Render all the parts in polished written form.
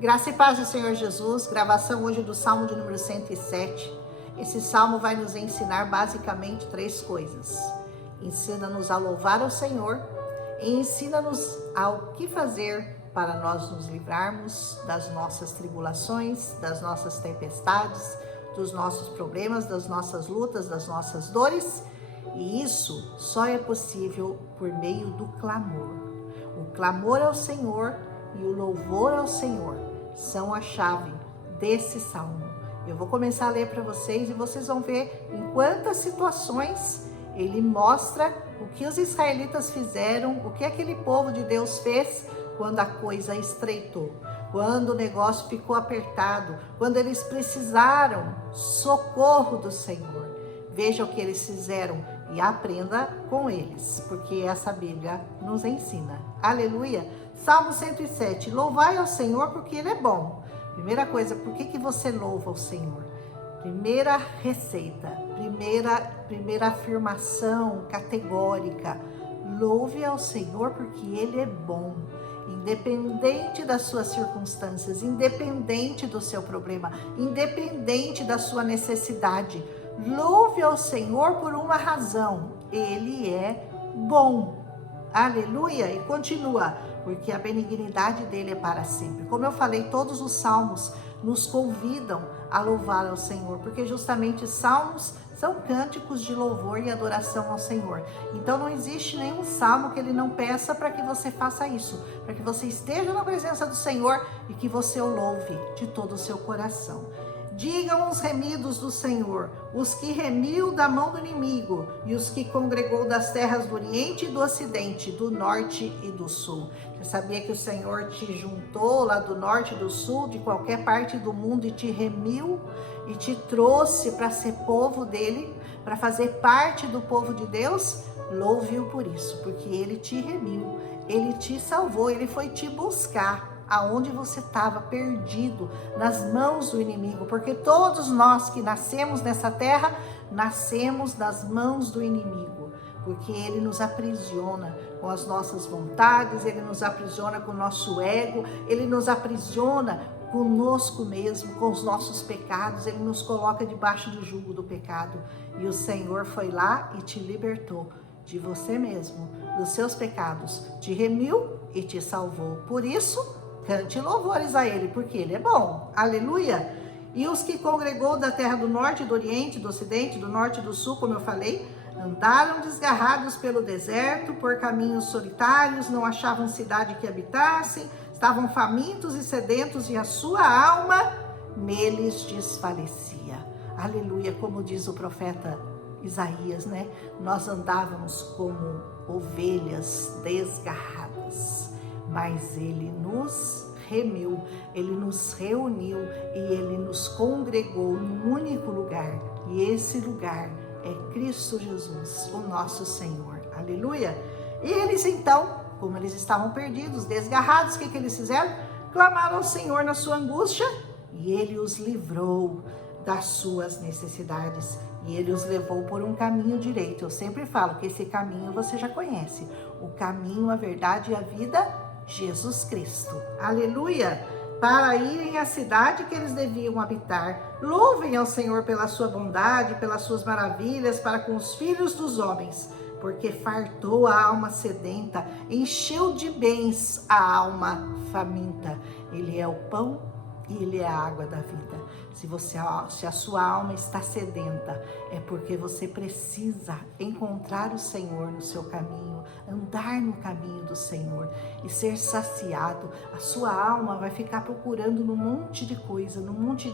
Graça e paz do Senhor Jesus, gravação hoje do Salmo de número 107. Esse Salmo vai nos ensinar basicamente três coisas. Ensina-nos a louvar ao Senhor e ensina-nos ao que fazer para nós nos livrarmos das nossas tribulações, das nossas tempestades, dos nossos problemas, das nossas lutas, das nossas dores. E isso só é possível por meio do clamor. O clamor ao Senhor e o louvor ao Senhor são a chave desse salmo. Eu vou começar a ler para vocês e vocês vão ver em quantas situações ele mostra o que os israelitas fizeram, o que aquele povo de Deus fez quando a coisa estreitou, quando o negócio ficou apertado, quando eles precisaram socorro do Senhor. Veja o que eles fizeram e aprenda com eles, porque essa Bíblia nos ensina. Aleluia! Salmo 107, louvai ao Senhor porque Ele é bom. Primeira coisa, por que você louva ao Senhor? Primeira receita, primeira afirmação categórica, louve ao Senhor porque Ele é bom. Independente das suas circunstâncias, independente do seu problema, independente da sua necessidade, louve ao Senhor por uma razão, Ele é bom. Aleluia! E continua, porque a benignidade dele é para sempre. Como eu falei, todos os salmos nos convidam a louvar ao Senhor, porque justamente salmos são cânticos de louvor e adoração ao Senhor. Então não existe nenhum salmo que ele não peça para que você faça isso, para que você esteja na presença do Senhor e que você o louve de todo o seu coração. Digam os remidos do Senhor, os que remiu da mão do inimigo e os que congregou das terras do Oriente e do Ocidente, do Norte e do Sul. Você sabia que o Senhor te juntou lá do Norte e do Sul, de qualquer parte do mundo, e te remiu e te trouxe para ser povo dele, para fazer parte do povo de Deus? Louve-o por isso, porque ele te remiu, ele te salvou, ele foi te buscar aonde você estava perdido, nas mãos do inimigo, porque todos nós que nascemos nessa terra, nascemos nas mãos do inimigo, porque ele nos aprisiona com as nossas vontades, ele nos aprisiona com o nosso ego, ele nos aprisiona conosco mesmo, com os nossos pecados, ele nos coloca debaixo do jugo do pecado, e o Senhor foi lá e te libertou de você mesmo, dos seus pecados, te remiu e te salvou. Por isso, cante louvores a Ele, porque Ele é bom. Aleluia! E os que congregou da terra do norte, do oriente, do ocidente, do norte e do sul, como eu falei, andaram desgarrados pelo deserto, por caminhos solitários, não achavam cidade que habitassem, estavam famintos e sedentos, e a sua alma neles desfalecia. Aleluia! Como diz o profeta Isaías, né? Nós andávamos como ovelhas desgarradas, mas ele nos remiu, ele nos reuniu e ele nos congregou num único lugar. E esse lugar é Cristo Jesus, o nosso Senhor. Aleluia! E eles então, como eles estavam perdidos, desgarrados, o que eles fizeram? Clamaram ao Senhor na sua angústia e Ele os livrou das suas necessidades. E Ele os levou por um caminho direito. Eu sempre falo que esse caminho você já conhece. O caminho, a verdade e a vida, Jesus Cristo. Aleluia! Para irem à cidade que eles deviam habitar. Louvem ao Senhor pela sua bondade, pelas suas maravilhas para com os filhos dos homens, porque fartou a alma sedenta, encheu de bens a alma faminta. Ele é o pão e Ele é a água da vida. Se a sua alma está sedenta, é porque você precisa encontrar o Senhor no seu caminho, andar no caminho do Senhor e ser saciado. A sua alma vai ficar procurando num monte de coisa, num monte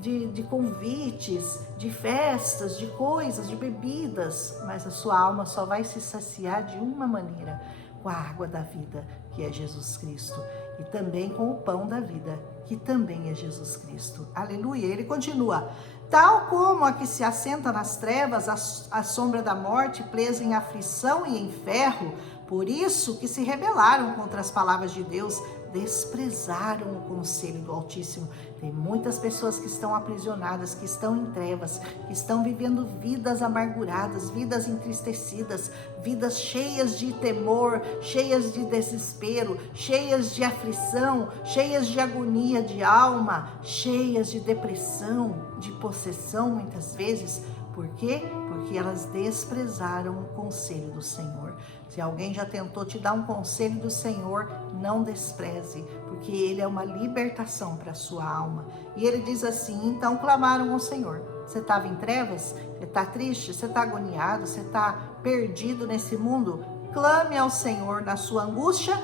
de convites, de festas, de coisas, de bebidas, mas a sua alma só vai se saciar de uma maneira, com a água da vida, que é Jesus Cristo, e também com o pão da vida, que também é Jesus Cristo. Aleluia! Ele continua, tal como a que se assenta nas trevas, a sombra da morte, presa em aflição e em ferro, por isso que se rebelaram contra as palavras de Deus, desprezaram o conselho do Altíssimo. Tem muitas pessoas que estão aprisionadas, que estão em trevas, que estão vivendo vidas amarguradas, vidas entristecidas, vidas cheias de temor, cheias de desespero, cheias de aflição, cheias de agonia de alma, cheias de depressão, de possessão muitas vezes. Por quê? Porque elas desprezaram o conselho do Senhor. Se alguém já tentou te dar um conselho do Senhor, não despreze, porque ele é uma libertação para a sua alma. E ele diz assim: então clamaram ao Senhor. Você estava em trevas? Você está triste? Você está agoniado? Você está perdido nesse mundo? Clame ao Senhor na sua angústia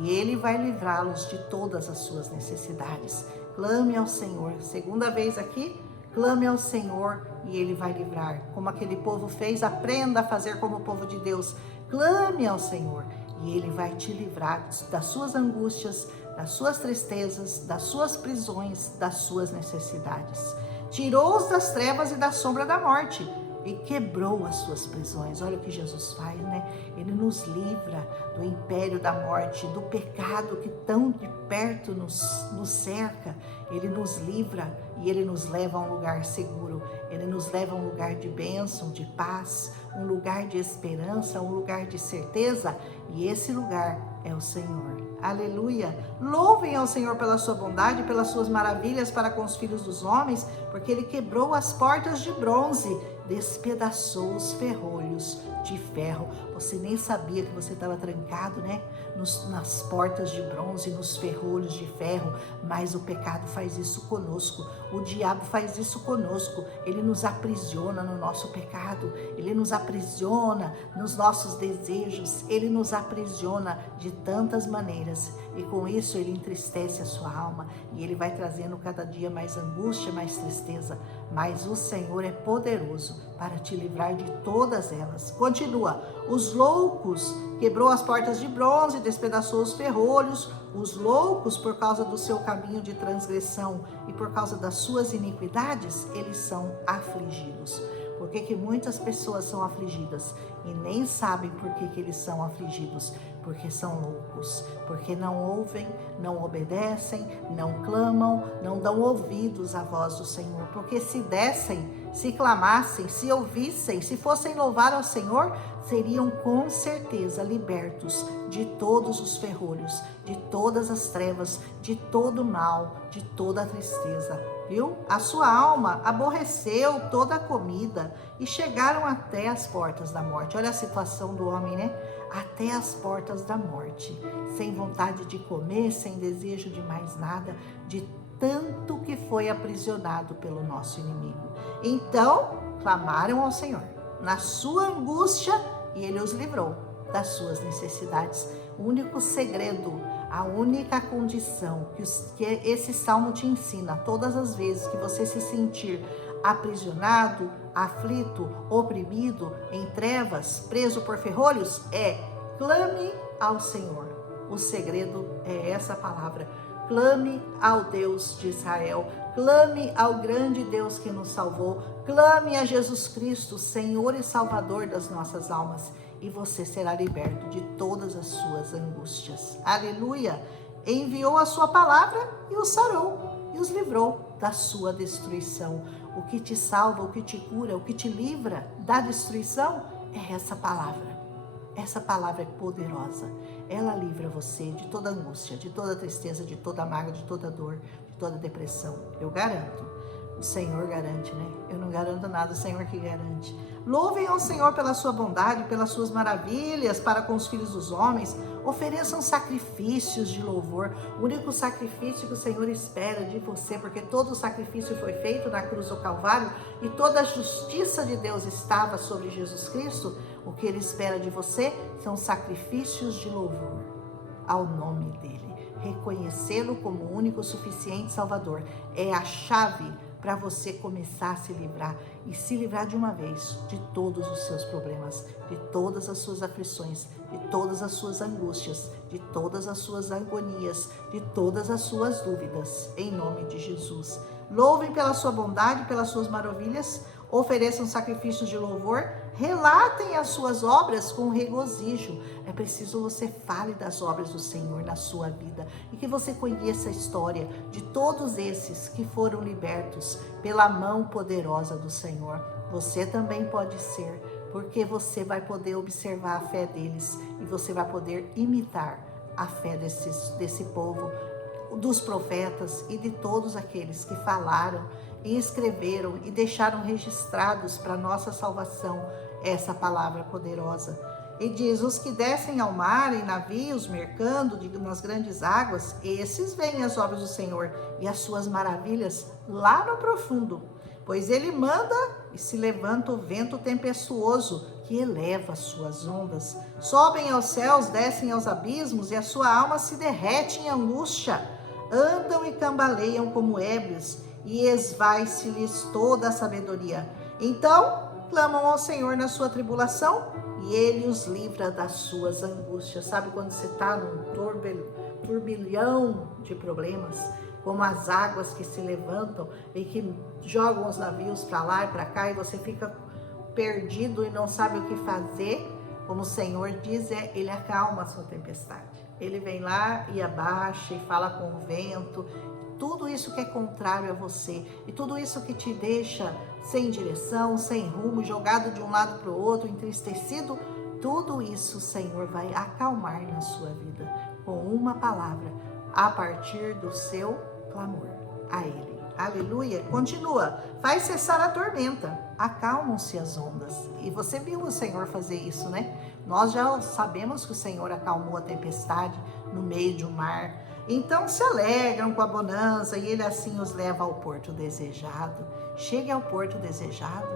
e ele vai livrá-los de todas as suas necessidades. Clame ao Senhor. Segunda vez aqui. Clame ao Senhor e ele vai livrar. Como aquele povo fez, aprenda a fazer como o povo de Deus. Clame ao Senhor e ele vai te livrar das suas angústias, das suas tristezas, das suas prisões, das suas necessidades. Tirou-os das trevas e da sombra da morte e quebrou as suas prisões. Olha o que Jesus faz, né? Ele nos livra do império da morte, do pecado que tão de perto nos cerca. Ele nos livra e ele nos leva a um lugar seguro. Ele nos leva a um lugar de bênção, de paz, um lugar de esperança, um lugar de certeza. E esse lugar é o Senhor. Aleluia! Louvem ao Senhor pela sua bondade, pelas suas maravilhas para com os filhos dos homens, porque ele quebrou as portas de bronze, despedaçou os ferrolhos de ferro. Você nem sabia que você estava trancado, né? Nas portas de bronze, nos ferrolhos de ferro, mas o pecado faz isso conosco, o diabo faz isso conosco. Ele nos aprisiona no nosso pecado, ele nos aprisiona nos nossos desejos, ele nos aprisiona de tantas maneiras, e com isso ele entristece a sua alma, e ele vai trazendo cada dia mais angústia, mais tristeza. Mas o Senhor é poderoso para te livrar de todas elas. Continua: os loucos quebrou as portas de bronze, despedaçou os ferrolhos. Os loucos, por causa do seu caminho de transgressão e por causa das suas iniquidades, eles são afligidos. Por que muitas pessoas são afligidas e nem sabem por que eles são afligidos? Porque são loucos, porque não ouvem, não obedecem, não clamam, não dão ouvidos à voz do Senhor. Porque se dessem, se clamassem, se ouvissem, se fossem louvar ao Senhor, seriam com certeza libertos de todos os ferrolhos, de todas as trevas, de todo o mal, de toda a tristeza. Viu? A sua alma aborreceu toda a comida e chegaram até as portas da morte. Olha a situação do homem, né? Até as portas da morte, sem vontade de comer, sem desejo de mais nada, de tanto que foi aprisionado pelo nosso inimigo. Então, clamaram ao Senhor na sua angústia e ele os livrou das suas necessidades. O único segredo, a única condição que esse salmo te ensina, todas as vezes que você se sentir aprisionado, aflito, oprimido, em trevas, preso por ferrolhos, clame ao Senhor. O segredo é essa palavra. Clame ao Deus de Israel, clame ao grande Deus que nos salvou, clame a Jesus Cristo, Senhor e Salvador das nossas almas, e você será liberto de todas as suas angústias. Aleluia! Enviou a sua palavra e os sarou, e os livrou da sua destruição. O que te salva, o que te cura, o que te livra da destruição é essa palavra. Essa palavra é poderosa. Ela livra você de toda angústia, de toda tristeza, de toda mágoa, de toda dor, de toda depressão. Eu garanto. O Senhor garante, né? Eu não garanto nada, o Senhor que garante. Louvem ao Senhor pela sua bondade, pelas suas maravilhas para com os filhos dos homens. Ofereçam sacrifícios de louvor. O único sacrifício que o Senhor espera de você, porque todo o sacrifício foi feito na cruz do Calvário e toda a justiça de Deus estava sobre Jesus Cristo. O que Ele espera de você são sacrifícios de louvor ao nome dEle. Reconhecê-lo como o único, suficiente Salvador é a chave para você começar a se livrar e se livrar de uma vez de todos os seus problemas, de todas as suas aflições, de todas as suas angústias, de todas as suas agonias, de todas as suas dúvidas, em nome de Jesus. Louvem pela sua bondade, pelas suas maravilhas, ofereçam sacrifícios de louvor, relatem as suas obras com regozijo. É preciso você fale das obras do Senhor na sua vida e que você conheça a história de todos esses que foram libertos pela mão poderosa do Senhor. Você também pode ser, porque você vai poder observar a fé deles e você vai poder imitar a fé desse povo, dos profetas e de todos aqueles que falaram e escreveram e deixaram registrados para nossa salvação essa palavra poderosa. E diz: os que descem ao mar em navios, mercando nas grandes águas, esses veem as obras do Senhor e as suas maravilhas lá no profundo. Pois ele manda e se levanta o vento tempestuoso que eleva as suas ondas. Sobem aos céus, descem aos abismos e a sua alma se derrete em angústia. Andam e cambaleiam como ébrios e esvai-se-lhes toda a sabedoria. Então clamam ao Senhor na sua tribulação e ele os livra das suas angústias. Sabe quando você está num turbilhão de problemas, como as águas que se levantam e que jogam os navios para lá e para cá e você fica perdido e não sabe o que fazer? Como o Senhor diz, ele acalma a sua tempestade. Ele vem lá e abaixa e fala com o vento. Tudo isso que é contrário a você e tudo isso que te deixa sem direção, sem rumo, jogado de um lado para o outro, entristecido, tudo isso o Senhor vai acalmar na sua vida com uma palavra, a partir do seu clamor a Ele. Aleluia. Continua. Faz cessar a tormenta. Acalmam-se as ondas. E você viu o Senhor fazer isso, né? Nós já sabemos que o Senhor acalmou a tempestade no meio de um mar. Então se alegram com a bonança e Ele assim os leva ao porto desejado. Chegue ao porto desejado.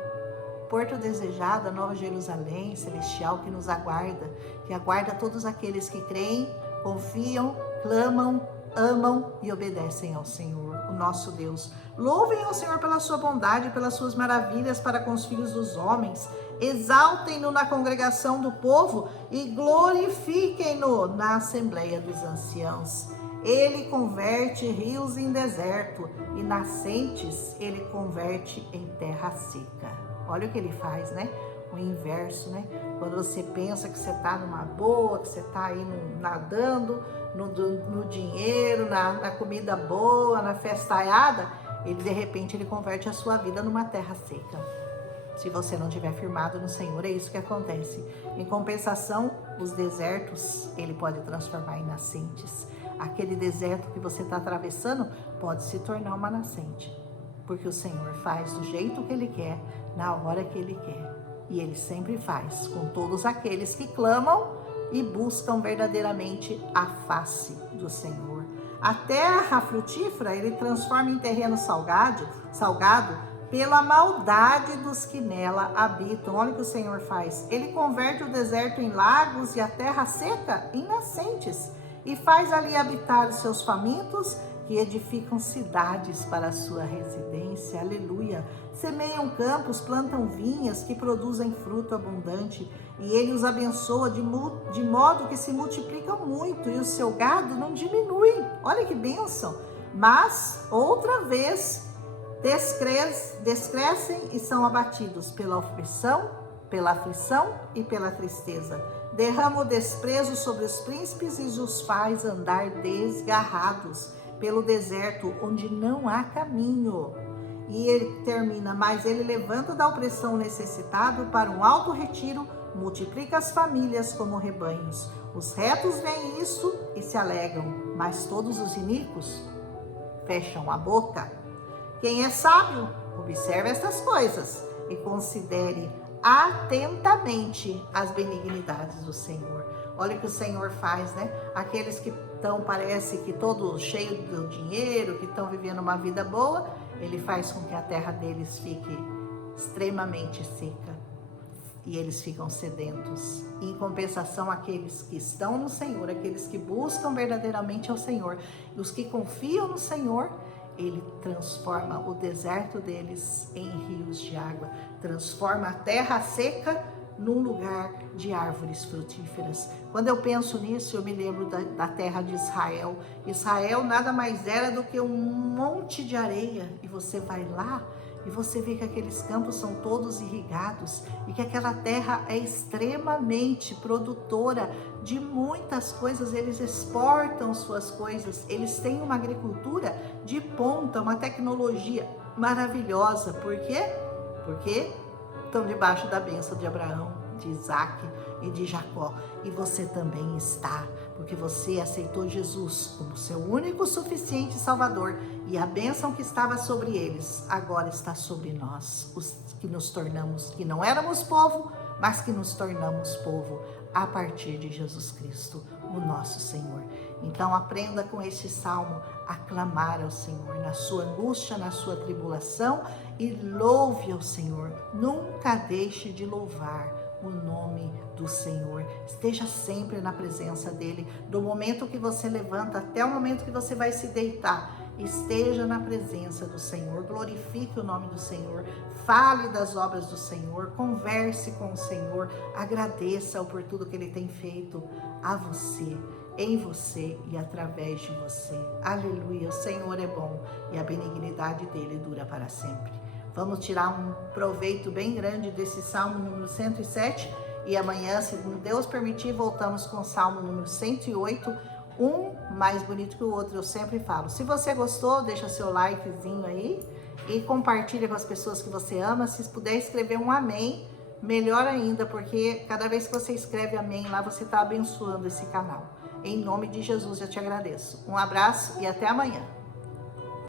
Porto desejado, a Nova Jerusalém celestial que nos aguarda, que aguarda todos aqueles que creem, confiam, clamam, amam e obedecem ao Senhor, o nosso Deus. Louvem ao Senhor pela sua bondade, pelas suas maravilhas para com os filhos dos homens. Exaltem-no na congregação do povo e glorifiquem-no na assembleia dos anciãos. Ele converte rios em deserto e nascentes ele converte em terra seca. Olha o que ele faz, né? O inverso, né? Quando você pensa que você está numa boa, que você está aí nadando no dinheiro, na comida boa, na festaiada, ele de repente ele converte a sua vida numa terra seca. Se você não estiver firmado no Senhor, é isso que acontece. Em compensação, os desertos ele pode transformar em nascentes. Aquele deserto que você está atravessando pode se tornar uma nascente, porque o Senhor faz do jeito que Ele quer, na hora que Ele quer. E Ele sempre faz com todos aqueles que clamam e buscam verdadeiramente a face do Senhor. A terra frutífera Ele transforma em terreno salgado pela maldade dos que nela habitam. Olha o que o Senhor faz. Ele converte o deserto em lagos e a terra seca em nascentes. E faz ali habitar os seus famintos, que edificam cidades para a sua residência. Aleluia. Semeiam campos, plantam vinhas que produzem fruto abundante. E ele os abençoa de modo que se multiplicam muito e o seu gado não diminui. Olha que bênção. Mas, outra vez, descrescem e são abatidos pela aflição e pela tristeza. Derrama o desprezo sobre os príncipes e os faz andar desgarrados pelo deserto onde não há caminho. E ele termina: mas ele levanta da opressão necessitado para um alto retiro, multiplica as famílias como rebanhos. Os retos veem isso e se alegram, mas todos os iníquos fecham a boca. Quem é sábio, observe essas coisas e considere atentamente as benignidades do Senhor. Olha o que o Senhor faz, né? Aqueles que estão, parece que todos cheios do dinheiro, que estão vivendo uma vida boa, Ele faz com que a terra deles fique extremamente seca e eles ficam sedentos. E, em compensação, aqueles que estão no Senhor, aqueles que buscam verdadeiramente ao Senhor, e os que confiam no Senhor, Ele transforma o deserto deles em rios de água, transforma a terra seca num lugar de árvores frutíferas. Quando eu penso nisso, eu me lembro da terra de Israel. Israel nada mais era do que um monte de areia, e você vai lá e você vê que aqueles campos são todos irrigados e que aquela terra é extremamente produtora de muitas coisas, eles exportam suas coisas, eles têm uma agricultura de ponta, uma tecnologia maravilhosa. Por quê? Porque estão debaixo da bênção de Abraão, de Isaac e de Jacó. E você também está, porque você aceitou Jesus como seu único, suficiente Salvador. E a bênção que estava sobre eles, agora está sobre nós, os que nos tornamos, que não éramos povo, mas que nos tornamos povo a partir de Jesus Cristo, o nosso Senhor. Então aprenda com este salmo a clamar ao Senhor na sua angústia, na sua tribulação, e louve ao Senhor. Nunca deixe de louvar o nome do Senhor. Esteja sempre na presença dele, do momento que você levanta até o momento que você vai se deitar. Esteja na presença do Senhor, glorifique o nome do Senhor, fale das obras do Senhor, converse com o Senhor, agradeça-o por tudo que ele tem feito a você, em você e através de você. Aleluia, o Senhor é bom e a benignidade dele dura para sempre. Vamos tirar um proveito bem grande desse Salmo número 107 e amanhã, se Deus permitir, voltamos com o Salmo número 108, um mais bonito que o outro, eu sempre falo. Se você gostou, deixa seu likezinho aí e compartilha com as pessoas que você ama. Se puder escrever um amém, melhor ainda, porque cada vez que você escreve amém lá, você está abençoando esse canal. Em nome de Jesus eu te agradeço. Um abraço e até amanhã.